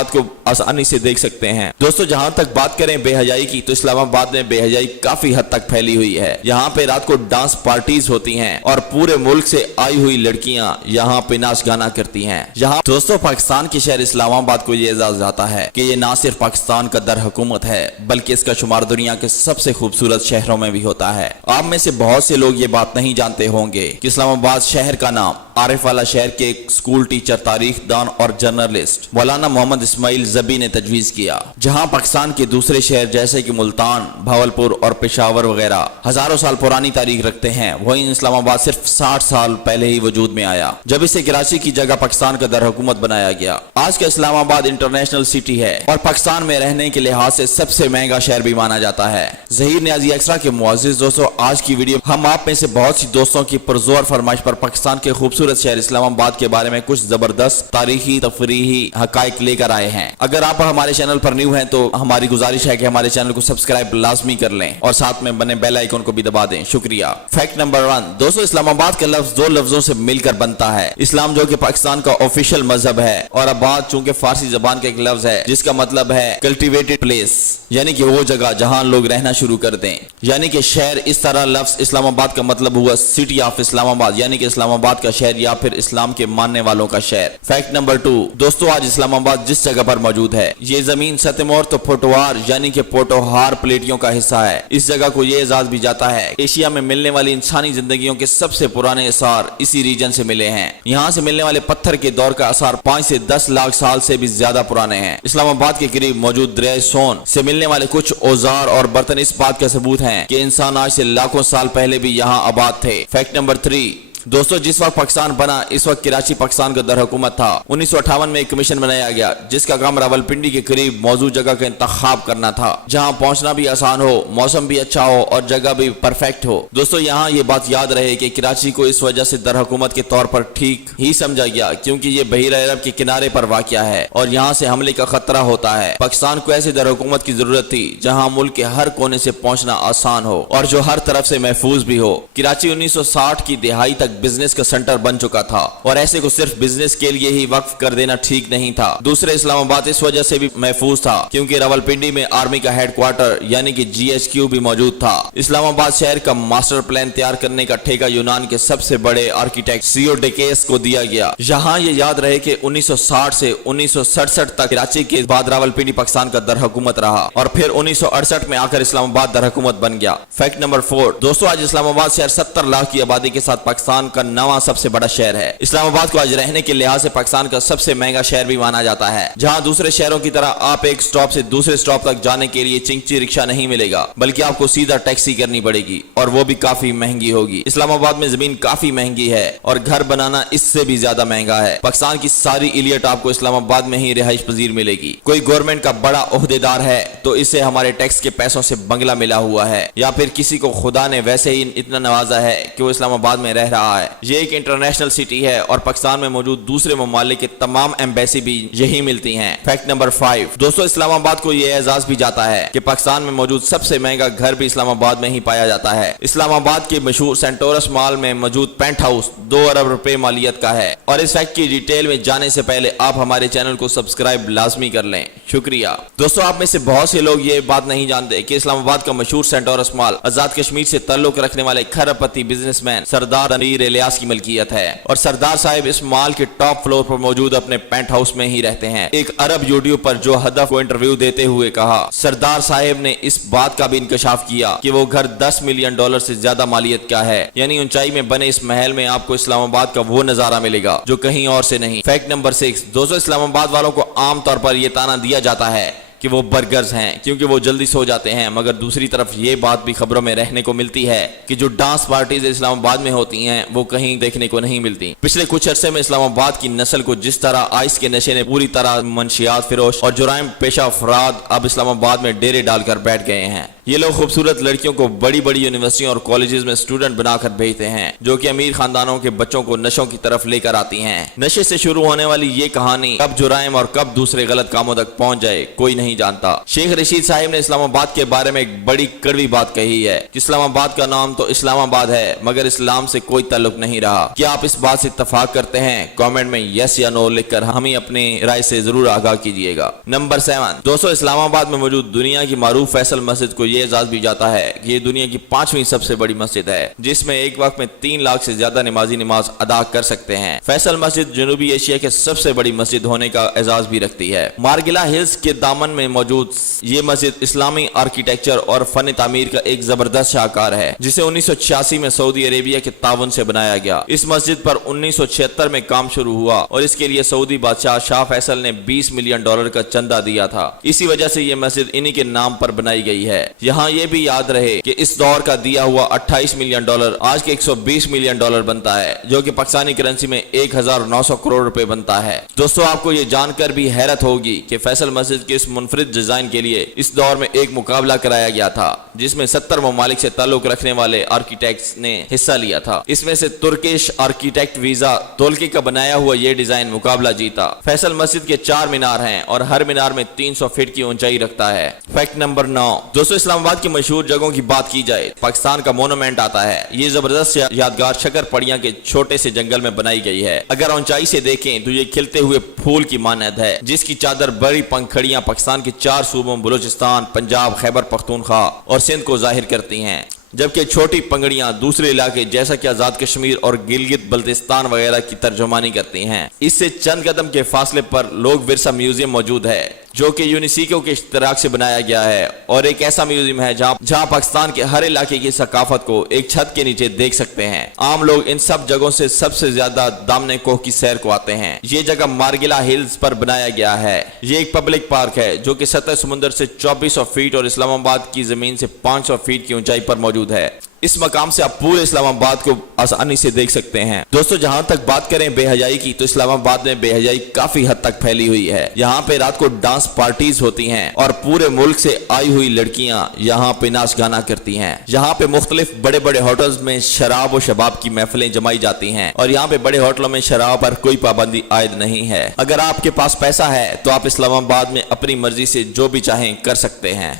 बात को आसानी से देख सकते हैं। दोस्तों जहां तक बात करें बेहयाई की, तो इस्लामाबाद में बेहयाई काफी हद तक फैली हुई है। यहाँ पे रात को डांस पार्टीज होती हैं और पूरे मुल्क से आई हुई लड़कियां यहाँ पे नाच गाना करती हैं। यहाँ दोस्तों पाकिस्तान के शहर इस्लामाबाद को ये एजाज आता है कि ये ना सिर्फ पाकिस्तान का दर हुकूमत है, बल्कि इसका शुमार दुनिया के सबसे खूबसूरत शहरों में भी होता है। आप में से बहुत से लोग ये बात नहीं जानते होंगे कि इस्लामाबाद शहर का नाम आरिफ वाला शहर के एक स्कूल टीचर, तारीख दान और जर्नलिस्ट मौलाना मोहम्मद इस्माइल जबी ने तजवीज किया। जहां पाकिस्तान के दूसरे शहर जैसे कि मुल्तान, भावलपुर और पेशावर वगैरह हजारों साल पुरानी तारीख रखते हैं, वहीं इस्लामाबाद सिर्फ 60 साल पहले ही वजूद में आया, जब इसे कराची की जगह पाकिस्तान का दर हुकूमत बनाया गया। आज का इस्लामाबाद इंटरनेशनल सिटी है और पाकिस्तान में रहने के लिहाज से सबसे महंगा शहर भी माना जाता है। ज़हीर नियाज़ी एक्स्ट्रा के मुअज़्ज़िज़ दोस्तों, आज की वीडियो हम आप में से बहुत सी दोस्तों की पुरज़ोर फरमाइश पर पाकिस्तान के खूबसूरत शहर इस्लामाबाद के बारे में कुछ जबरदस्त तारीखी तफरीही हकाइक लेकर आए हैं। अगर आप हमारे चैनल पर न्यू हैं तो हमारी गुजारिश है कि हमारे चैनल को सब्सक्राइब लाजमी कर लें और साथ में बने बेल आइकन को भी दबा दें। शुक्रिया। फैक्ट नंबर 1 दोस्तों, इस्लामाबाद का लफ्ज दो लफ्जों से मिलकर बनता है। इस्लाम जो कि पाकिस्तान का ऑफिशियल मजहब है, और आबाद चूंकि फारसी जबान का एक लफ्ज है जिसका मतलब है कल्टिवेटेड प्लेस, यानी कि वो जगह जहां लोग रहना शुरू कर दें, यानी कि शहर। इस तरह लफ्ज इस्लामाबाद का मतलब हुआ सिटी ऑफ इस्लामाबाद, यानी कि इस्लामाबाद का शहर या फिर इस्लाम के मानने वालों का शहर। फैक्ट नंबर 2 दोस्तों, आज इस्लामाबाद जिस जगह पर मौजूद है, ये जमीन सतमोर तो पोटोहार यानी कि पोटोहार प्लेटियों का हिस्सा है। इस जगह को ये एजाज भी जाता है एशिया में मिलने वाली इंसानी जिंदगियों के सबसे पुराने आसार इसी रीजन से मिले हैं। यहाँ से मिलने वाले पत्थर के दौर का आसार 5 से 10 लाख साल से भी ज्यादा पुराने हैं। इस्लामाबाद के करीब मौजूद दरिया सोन से मिलने वाले कुछ औजार और बर्तन इस बात का सबूत हैं कि इंसान आज से लाखों साल पहले भी यहाँ आबाद थे। फैक्ट नंबर 3 दोस्तों, जिस वक्त पाकिस्तान बना इस वक्त कराची पाकिस्तान का दर हुकूमत था। 1958 में एक कमीशन बनाया गया जिसका काम रावलपिंडी के करीब मौजूद जगह का इंतखाब करना था, जहां पहुंचना भी आसान हो, मौसम भी अच्छा हो और जगह भी परफेक्ट हो। दोस्तों यहाँ ये बात याद रहे कि कराची को इस वजह से दर हुकूमत के तौर पर ठीक ही समझा गया क्योंकि ये बहीर अरब के किनारे पर वाक़या है और यहाँ से हमले का खतरा होता है। पाकिस्तान को ऐसे दर हुकूमत की जरूरत थी जहाँ मुल्क के हर कोने से पहुंचना आसान हो और जो हर तरफ से महफूज भी हो। कराची 1960 की दिहाई तक बिजनेस का सेंटर बन चुका था और ऐसे को सिर्फ बिजनेस के लिए ही वक्फ कर देना ठीक नहीं था। दूसरे इस्लामाबाद इस वजह से भी महफूज था क्योंकि रावलपिंडी में आर्मी का हेडक्वार्टर यानी कि GHQ भी मौजूद था। इस्लामाबाद शहर का मास्टर प्लान तैयार करने का ठेका यूनान के सबसे बड़े आर्किटेक्ट सियोडेकेस को दिया गया। यहाँ ये याद रहे कि 1960 से 1967 तक कराची के बाद रावलपिंडी पाकिस्तान का दर हुकूमत रहा और फिर 1968 में आकर इस्लामाबाद दर हुकूमत बन गया। फैक्ट नंबर 4 दोस्तों, आज इस्लामाबाद शहर 70 लाख की आबादी के साथ पाकिस्तान का नवा सबसे बड़ा शहर है। इस्लामाबाद को आज रहने के लिहाज से पाकिस्तान का सबसे महंगा शहर भी माना जाता है, जहां दूसरे शहरों की तरह आप एक स्टॉप से दूसरे स्टॉप तक जाने के लिए चिंची रिक्शा नहीं मिलेगा, बल्कि आपको सीधा टैक्सी करनी पड़ेगी और वो भी काफी महंगी होगी। इस्लामाबाद में जमीन काफी महंगी है और घर बनाना इससे भी ज्यादा महंगा है। पाकिस्तान की सारी इलियट आपको इस्लामाबाद में ही रिहाइश पजीर मिलेगी। कोई गवर्नमेंट का बड़ा ओहदेदार है तो इसे हमारे टैक्स के पैसों से बंगला मिला हुआ है, या फिर किसी को खुदा ने वैसे ही इतना नवाजा है कि वो इस्लामाबाद में रह रहा है। ये एक इंटरनेशनल सिटी है और पाकिस्तान में मौजूद दूसरे ममालिक के तमाम एम्बेसी भी यही मिलती हैं। फैक्ट नंबर 5 दोस्तों, इस्लामाबाद को यह एजाज भी जाता है कि पाकिस्तान में मौजूद सबसे महंगा घर भी इस्लामाबाद में ही पाया जाता है। इस्लामाबाद के मशहूर सेंटोरस मॉल में मौजूद पेंट हाउस 2 अरब रुपए मालियत का है। और इस फैक्ट की डिटेल में जाने से पहले आप हमारे चैनल को सब्सक्राइब लाजमी कर लें। शुक्रिया। दोस्तों आप में से बहुत से लोग ये बात नहीं जानते कि इस्लामाबाद का मशहूर सेंटोरस मॉल आजाद कश्मीर से ताल्लुक रखने वाले खरबपति बिजनेसमैन सरदार अमीर इलियास की मलकियत है और सरदार साहब इस मॉल के टॉप फ्लोर पर मौजूद अपने पेंट हाउस में ही रहते हैं। एक अरब यूट्यूब पर जो हदफ को इंटरव्यू देते हुए कहा, सरदार साहब ने इस बात का भी इंकशाफ किया कि वो घर 10 मिलियन डॉलर से ज्यादा मालियत का है, यानी ऊंचाई में बने इस महल में आपको इस्लामाबाद का वो नजारा मिलेगा जो कहीं और से नहीं। फैक्ट नंबर 6 दोस्तों, इस्लामाबाद वालों को आमतौर पर यह ताना दिया जाता है कि वो बर्गर्स हैं क्योंकि वो जल्दी सो जाते हैं, मगर दूसरी तरफ ये बात भी खबरों में रहने को मिलती है कि जो डांस पार्टीज इस्लामाबाद में होती हैं वो कहीं देखने को नहीं मिलती। पिछले कुछ अरसे में इस्लामाबाद की नस्ल को जिस तरह आइस के नशे ने पूरी तरह मंशियात फिरोश और जुराइम पेशा अफराद अब इस्लामाबाद में डेरे डालकर बैठ गए हैं। ये लोग खूबसूरत लड़कियों को बड़ी बड़ी यूनिवर्सिटियों और कॉलेजेस में स्टूडेंट बनाकर भेजते हैं, जो कि अमीर खानदानों के बच्चों को नशों की तरफ लेकर आती हैं। नशे से शुरू होने वाली ये कहानी कब जुराइम और कब दूसरे गलत कामों तक पहुंच जाए कोई नहीं जानता। शेख रशीद साहिब ने इस्लामाबाद के बारे में एक बड़ी कड़वी बात कही है कि इस्लामाबाद का नाम तो इस्लामाबाद है मगर इस्लाम से कोई ताल्लुक नहीं रहा। क्या आप इस बात से इत्तफाक करते हैं? कमेंट में यस या नो लिखकर हमें अपनी राय से जरूर आगाह कीजिएगा। नंबर 7 दोस्तों, इस्लामाबाद में मौजूद दुनिया की मारूफ फैसल मस्जिद को यह एजाज भी जाता है कि ये दुनिया की 5वीं सबसे बड़ी मस्जिद है, जिसमें एक वक्त में 3 लाख से ज्यादा नमाजी नमाज अदा कर सकते हैं। फैसल मस्जिद जनूबी एशिया के सबसे बड़ी मस्जिद होने का एजाज भी रखती है। मार्गिला हिल्स के दामन में मौजूद ये मस्जिद इस्लामी आर्किटेक्चर और फन तामीर का एक जबरदस्त शाहकार है, जिसे 1986 में सऊदी अरेबिया के ताउन से बनाया गया। इस मस्जिद पर 1976 में काम शुरू हुआ और इसके लिए सऊदी बादशाह शाह फैसल ने $20 मिलियन का चंदा दिया था। इसी वजह से ये मस्जिद इन्हीं के नाम पर बनाई गई है। यहाँ ये भी याद रहे कि इस दौर का दिया हुआ $28 मिलियन आज के $120 मिलियन बनता है, जो कि पाकिस्तानी करेंसी में 1900 करोड़ रुपए बनता है। दोस्तों, आपको ये जानकर भी हैरत होगी कि फैसल मस्जिद के इस मुनफरिद डिजाइन के लिए इस दौर में एक मुकाबला कराया गया था, जिसमें 70 ममालिक से ताल्लुक रखने वाले आर्किटेक्ट्स ने हिस्सा लिया था। इसमें से तुर्किश आर्किटेक्ट वीजा तोल्की का बनाया हुआ ये डिजाइन मुकाबला जीता। फैसल मस्जिद के 4 मीनार हैं और हर मीनार में 300 फीट की ऊंचाई रखता है। फैक्ट नंबर 9 दोस्तों, इस्लामाबाद की मशहूर जगहों की बात की जाए, पाकिस्तान का मोनूमेंट आता है। ये जबरदस्त यादगार शक्कर पड़ियां के छोटे से जंगल में बनाई गई है। अगर ऊंचाई से देखें तो ये खिलते हुए फूल की मानद है, जिसकी चादर बड़ी पंखड़ियां पाकिस्तान के 4 सूबों बलूचिस्तान, पंजाब, खैबर पख्तूनख्वा और सिंध को जाहिर करती हैं, जबकि छोटी पंगड़ियां दूसरे इलाके जैसा कि आजाद कश्मीर और गिलगित बल्तिस्तान वगैरह की तर्जुमानी करती हैं। इससे चंद कदम के फासले पर लोक विरसा म्यूजियम मौजूद है, जो कि यूनेस्को के इश्तराक से बनाया गया है और एक ऐसा म्यूजियम है जहां पाकिस्तान के हर इलाके की सकाफत को एक छत के नीचे देख सकते हैं। आम लोग इन सब जगहों से सबसे ज्यादा दामने कोह की सैर को आते हैं। ये जगह मार्गिला हिल्स पर बनाया गया है। ये एक पब्लिक पार्क है जो कि सतह समुद्र से 2400 फीट और इस्लामाबाद की जमीन से 500 फीट की ऊंचाई पर मौजूद है। इस मकाम से आप पूरे इस्लामाबाद को आसानी से देख सकते हैं। दोस्तों, जहां तक बात करें बेहयाई की, तो इस्लामाबाद में बेहयाई काफी हद तक फैली हुई है। यहाँ पे रात को डांस पार्टीज होती हैं और पूरे मुल्क से आई हुई लड़कियां यहाँ पे नाच गाना करती हैं। यहाँ पे मुख्तलिफ बड़े बड़े होटल्स में शराब और शबाब की महफिलें जमाई जाती हैं और यहाँ पे बड़े होटलों में शराब पर कोई पाबंदी आयद नहीं है। अगर आपके पास पैसा है तो आप इस्लामाबाद में अपनी मर्जी से जो भी चाहें कर सकते हैं।